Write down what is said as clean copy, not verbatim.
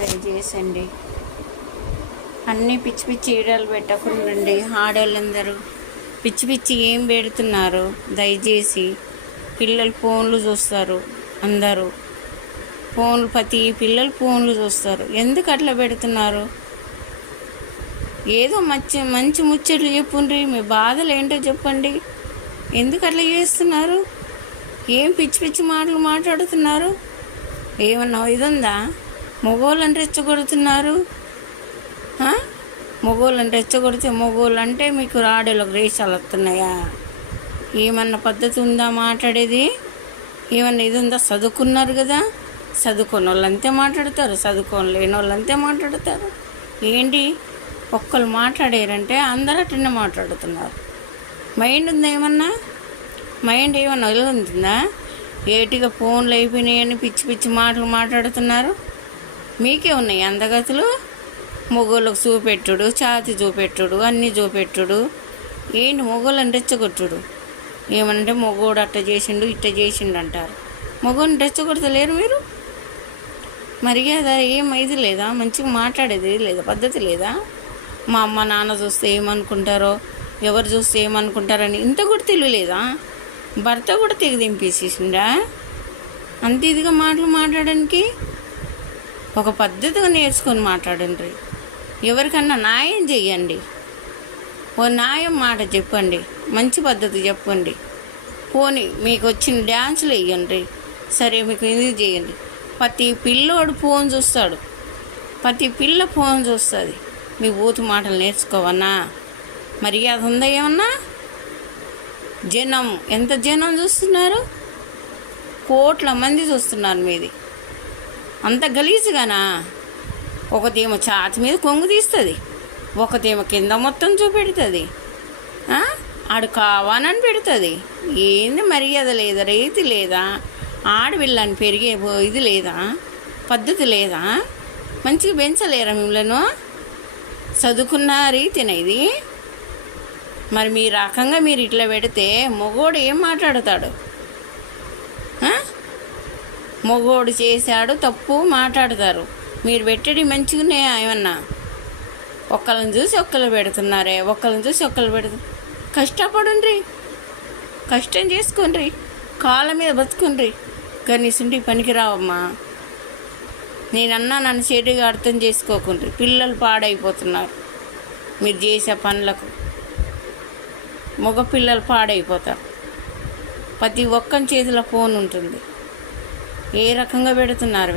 దయచేసండి అన్నీ పిచ్చి పిచ్చి ఈడలు పెట్టకుండండి. ఆడవాళ్ళందరూ పిచ్చి పిచ్చి ఏం పెడుతున్నారు? దయచేసి పిల్లలు ఫోన్లు చూస్తారు, అందరూ ఫోన్లు, ప్రతి పిల్లలు ఫోన్లు చూస్తారు. ఎందుకు అట్లా పెడుతున్నారు? ఏదో మంచి మంచి ముచ్చట్లు చెప్పుండ్రి, మీ బాధలు ఏంటో చెప్పండి. ఎందుకు అట్లా చేస్తున్నారు? ఏం పిచ్చి పిచ్చి మాటలు మాట్లాడుతున్నారు? ఏమన్నా ఇది ఉందా? మగవాళ్ళని రెచ్చగొడుతున్నారు. మగవాళ్ళని రెచ్చగొడితే మగవాళ్ళు అంటే మీకు ఆడోళ్ళకి రేషాలు వస్తున్నాయా? ఏమన్నా పద్ధతి ఉందా మాట్లాడేది? ఏమన్నా ఇది ఉందా? చదువుకున్నారు కదా, చదువుకున్న వాళ్ళు అంతే మాట్లాడతారు, చదువుకొని లేని వాళ్ళు అంతే మాట్లాడతారు. ఏంటి ఒక్కరు మాట్లాడారంటే అందరూ అట్లనే మాట్లాడుతున్నారు. మైండ్ ఉందా? ఏమన్నా మైండ్ ఏమన్నా వదులుతుందా? ఏటిగా ఫోన్లు అయిపోయినాయని పిచ్చి పిచ్చి మాటలు మాట్లాడుతున్నారు. మీకే ఉన్నాయి అందగతులు. మొగోళ్ళకు చూపెట్టుడు, ఛాతి చూపెట్టుడు, అన్నీ చూపెట్టుడు. ఏంటి మొగోళ్ళని రెచ్చగొట్టుడు? ఏమనంటే మొగోడు అట్ట చేసిండు, ఇట్ట చేసిండు అంటారు. మొగోని రెచ్చగొడతలేరు మీరు? మర్యాద ఏం ఇది లేదా? మంచిగా మాట్లాడేది లేదా? పద్ధతి లేదా? మా అమ్మ నాన్న చూస్తే ఏమనుకుంటారో, ఎవరు చూస్తే ఏమనుకుంటారని ఇంత కూడా తెలియలేదా? భర్త కూడా తెగ దింపేసేసిండా? అంత ఇదిగా మాటలు మాట్లాడడానికి ఒక పద్ధతిగా నేర్చుకొని మాట్లాడండి. ఎవరికన్నా న్యాయం చెయ్యండి. ఓ న్యాయం మాట చెప్పండి, మంచి పద్ధతి చెప్పండి. పోనీ మీకు వచ్చిన డ్యాన్సులు వేయండి, సరే మీకు ఇది చేయండి. ప్రతి పిల్లోడు ఫోన్ చూస్తాడు, ప్రతి పిల్ల ఫోన్ చూస్తుంది. మీ బూతు మాటలు నేర్చుకోవన్నా? మర్యాద ఉందా ఏమన్నా? జనం, ఎంత జనం చూస్తున్నారు? కోట్ల మంది చూస్తున్నారు మీది. అంత గలీజుగానా? ఒకతేమో ఛాతి మీద కొంగు తీస్తుంది, ఒకతేమో కింద మొత్తం చూపెడుతుంది, ఆడు కావాలని పెడుతుంది. ఏంది మర్యాద లేదా? రీతి లేదా? ఆడపిల్లని పెరిగే ఇది లేదా? పద్ధతి లేదా? మంచిగా పెంచలేరా మిమ్మల్ని? చదువుకున్న రీతినా ఇది? మరి మీ రకంగా మీరు ఇట్లా పెడితే మగోడు ఏం మాట్లాడతాడు? మగోడు చేశాడు తప్పు మాట్లాడతారు. మీరు పెట్టడి మంచిగానే ఏమన్నా? ఒక్కళ్ళని చూసి ఒక్కళ్ళు పెడుతున్నారే, ఒక్కళ్ళని చూసి ఒక్కళ్ళు పెడుతున్నారు. కష్టపడుండ్రి, కష్టం చేసుకోండి, కాళ్ళ మీద బతుకుండ్రి. కనీసం పనికి రావమ్మా. నేనన్నా నన్ను చెడుగా అర్థం చేసుకోకుండ్రి. పిల్లలు పాడైపోతున్నారు మీరు చేసే పనులకు. మగ పిల్లలు పాడైపోతారు. ప్రతి ఒక్కరి చేతిలో ఫోన్ ఉంటుంది. ఏ రకంగా పెడుతున్నారు?